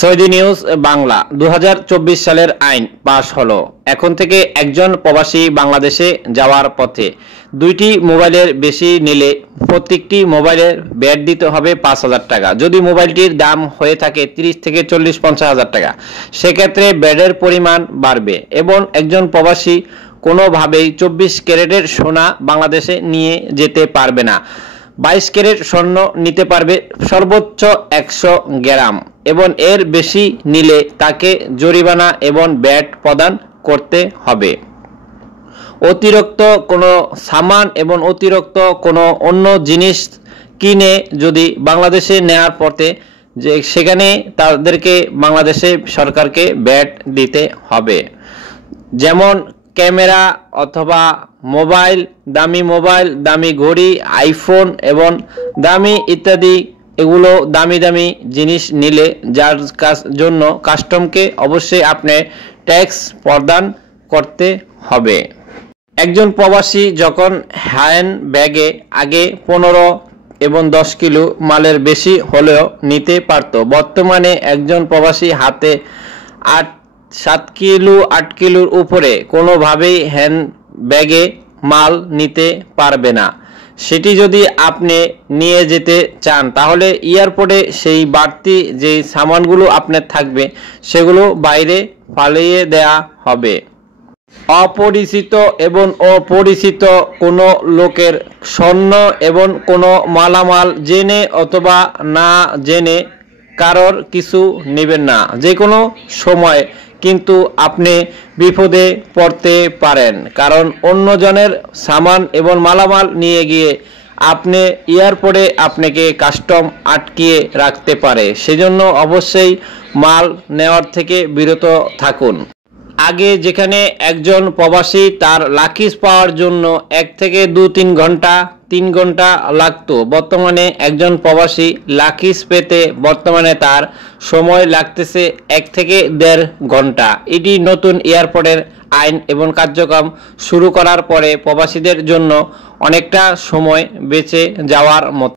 Saudi news Bangla 2024 সালের আইন পাশ হলো। এখন থেকে একজন প্রবাসী বাংলাদেশে যাওয়ার পথে দুইটি মোবাইলের বেশি নিলে প্রত্যেকটি মোবাইলের ভ্যাট দিতে হবে 5,000 টাকা। যদি মোবাইলটির দাম হয়ে থাকে 30 থেকে 40-50 হাজার টাকা, সেক্ষেত্রে ভ্যাটের পরিমাণ বাড়বে এবং একজন প্রবাসী কোনোভাবেই 24 ক্যারেটের সোনা বাংলাদেশে নিয়ে যেতে পারবে না। 22 ক্যারেট স্বর্ণ নিতে পারবে সর্বোচ্চ 100 গ্রাম এবং এর বেশি নিলে তাকে জরিমানা এবং ভ্যাট প্রদান করতে হবে। অতিরিক্ত কোনো সামান এবং অতিরিক্ত কোনো অন্য জিনিস কিনে যদি বাংলাদেশে নেওয়ার পথে সেখানে তাদেরকে বাংলাদেশে সরকারকে ভ্যাট দিতে হবে। যেমন ক্যামেরা অথবা মোবাইল, দামি ঘড়ি, আইফোন এবং দামি ইত্যাদি, এগুলো দামি জিনিস নিলে যার জন্য কাস্টমকে অবশ্যই আপনি ট্যাক্স প্রদান করতে হবে। একজন প্রবাসী যখন হ্যান্ড ব্যাগে আগে 15 এবং 10 কিলো মালের বেশি হলেও নিতে পারত, বর্তমানে একজন প্রবাসী হাতে 7 কিলো 8 কিলোর উপরে কোনোভাবেই হ্যান্ড ব্যাগে মাল নিতে পারবে না। সেটি যদি আপনি নিয়ে যেতে চান তাহলে এয়ারপোর্টে সেই বাড়তি যে সামানগুলো আপনার থাকবে সেগুলো বাইরে ফালিয়ে দেয়া হবে। অপরিচিত এবং অপরিচিত কোনো লোকের স্বর্ণ এবং কোনো মালামাল জেনে অথবা না জেনে কারোর কিছু নেবেন না। যে কোনো সময় কিন্তু আপনি বিপদে পড়তে পারেন, কারণ অন্যজনের সামান এবং মালামাল নিয়ে গিয়ে আপনি এয়ারপোর্টে আপনাকে কাস্টম আটকিয়ে রাখতে পারে। সেজন্য অবশ্যই মাল নেওয়ার থেকে বিরত থাকুন। আগে যেখানে একজন প্রবাসী তার লাকিজ পাওয়ার জন্য 1 থেকে 2-3 ঘন্টা 3 ঘন্টা লাগতো, বর্তমানে একজন প্রবাসী লাকিজ পেতে বর্তমানে তার সময় লাগতেছে 1 থেকে 1.5 ঘন্টা। এটি নতুন এয়ারপোর্টের আইন এবং কার্যক্রম শুরু করার পরে প্রবাসীদের জন্য অনেকটা সময় বেঁচে যাওয়ার মতো।